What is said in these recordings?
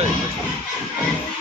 Oley!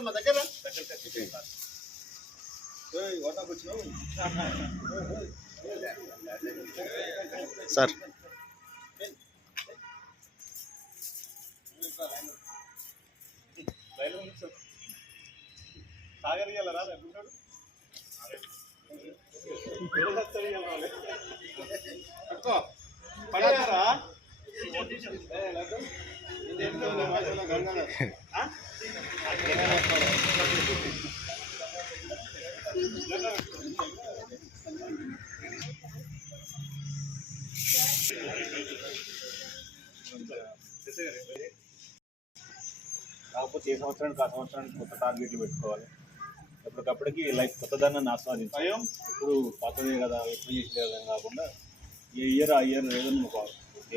దగ్గరమ్మా దగ్గర sir Sagar గెలరా పట్టుకో పడతారా కాకపోతే ఏ సంవత్సరానికి ఆ సంవత్సరానికి కొత్త టార్గెట్లు పెట్టుకోవాలి. ఎప్పటికప్పటికి లైఫ్ కొత్తదాన్ని ఆస్వాదించాలి. భయం ఇప్పుడు పాతదే కదా ఎప్పుడు చేసే విధంగా కాకుండా ఏ ఇయర్ ఆ ఇయర్ ఏదైనా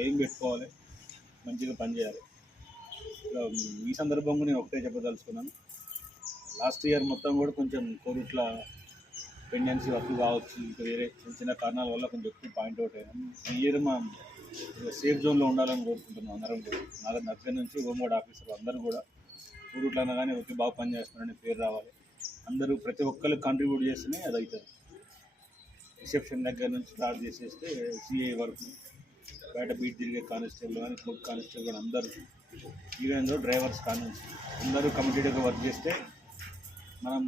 ఏం పెట్టుకోవాలి మంచిగా పనిచేయాలి Um, ఈ సందర్భంగా నేను ఒకటే చెప్పదలుచుకున్నాను. లాస్ట్ ఇయర్ మొత్తం కూడా కొంచెం కోవిడ్ల పెండెన్సీ వర్క్ కావచ్చు ఇంకా వేరే చిన్న చిన్న కారణాల వల్ల కొంచెం ఎక్కువ పాయింట్ అవుట్ అయినాం. ఈ ఇయర్ మా సేఫ్ జోన్లో ఉండాలని కోరుకుంటున్నాం అందరం కూడా. నాకు దగ్గర నుంచి హోంగార్డ్ ఆఫీసర్ అందరూ కూడా. ఊరుట్లో అనగానే ఒకే బాగా పనిచేస్తున్నారని పేరు రావాలి. అందరూ ప్రతి ఒక్కరు కాంట్రిబ్యూట్ చేస్తేనే అది అవుతుంది. రిసెప్షన్ దగ్గర నుంచి స్టార్ట్ చేసేస్తే సిఐ వరకు బయట బీట్ తిరిగే కానిస్టేబుల్ కానీ ఫుడ్ కానిస్టేబుల్ కానీ అందరూ ఈవెన్ డ్రైవర్స్ కానీ అందరూ కమిటీగా వర్క్ చేస్తే మనం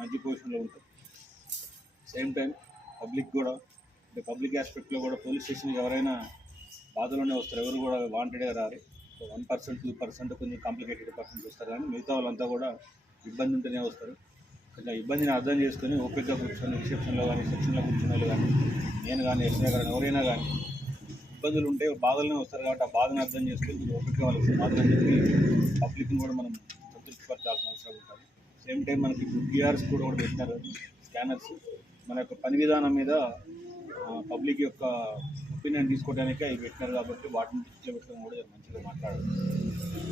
మంచి పొజిషన్లో ఉంటాం. సేమ్ టైం పబ్లిక్ కూడా అంటే పబ్లిక్ ఆస్పెక్ట్లో కూడా పోలీస్ స్టేషన్కి ఎవరైనా బాధలోనే వస్తారు. ఎవరు కూడా వాంటెడ్గా రారు. వన్ పర్సెంట్ టూ పర్సెంట్ కొంచెం కాంప్లికేటెడ్ పర్సెంట్ వస్తారు. కానీ మిగతా వాళ్ళంతా కూడా ఇబ్బంది ఉంటేనే వస్తారు. కొంచెం ఇబ్బందిని అర్థం చేసుకొని ఓపికగా కూర్చొని రిసెప్షన్లో కానీ సెక్షన్లో కూర్చున్న వాళ్ళు కానీ నేను కానీ ఎస్ఐ కానీ ఎవరైనా కానీ ఇబ్బందులు ఉంటే బాధలనే వస్తారు కాబట్టి ఆ బాధను అర్థం చేసుకుని కొంచెం వాళ్ళకి సమాధానం చెప్పి పబ్లిక్ని కూడా మనం సంతృప్తిపరచాల్సిన అవసరం ఉంటుంది. సేమ్ టైం మనకి ఇప్పుడు పిఆర్స్ కూడా ఒకటి పెట్టినారు స్కానర్స్ మన యొక్క పని విధానం మీద పబ్లిక్ యొక్క ఒపీనియన్ తీసుకోవడానికి అవి పెట్టినారు కాబట్టి వాటిని దృష్టిలో పెట్టడం కూడా మంచిగా మాట్లాడారు.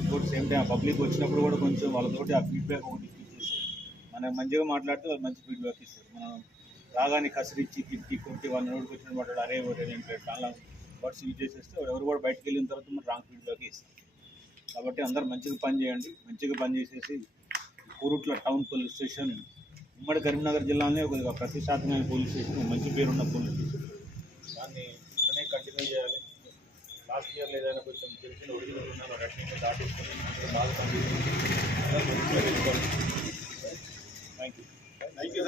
ఇంకోటి సేమ్ టైం పబ్లిక్ వచ్చినప్పుడు కూడా కొంచెం వాళ్ళతోటి ఆ ఫీడ్బ్యాక్ ఒకటి ఇచ్చేసి మనం మంచిగా మాట్లాడితే వాళ్ళు మంచి ఫీడ్బ్యాక్ ఇస్తారు. మనం రాగానే కసిరించి తిట్టి కొట్టి వాళ్ళ నోటికి వచ్చిన మాట్లాడు అరే ఒరే నేను చాలా వాడు సీల్ చేసేస్తే ఎవరు కూడా బయటకు వెళ్ళిన తర్వాత మన రాంగ్ ఫీల్డ్లోకి వేస్తాం కాబట్టి అందరు మంచిగా పని చేయండి. మంచిగా పని చేసేసి కోరుట్ల టౌన్ పోలీస్ స్టేషన్ ఉమ్మడి కరీంనగర్ జిల్లాలోనే ఒక ప్రతిష్టాత్మకమైన పోలీస్ స్టేషన్ మంచి పేరున్న పోలీస్ స్టేషన్. దాన్ని వెంటనే కంటిన్యూ చేయాలి. లాస్ట్ ఇయర్లో ఏదైనా కొంచెం తెలిసిన ఒడిగిన ఉన్నాను రక్షణ దాటేసుకొని బాగా థ్యాంక్ యూ. Thank you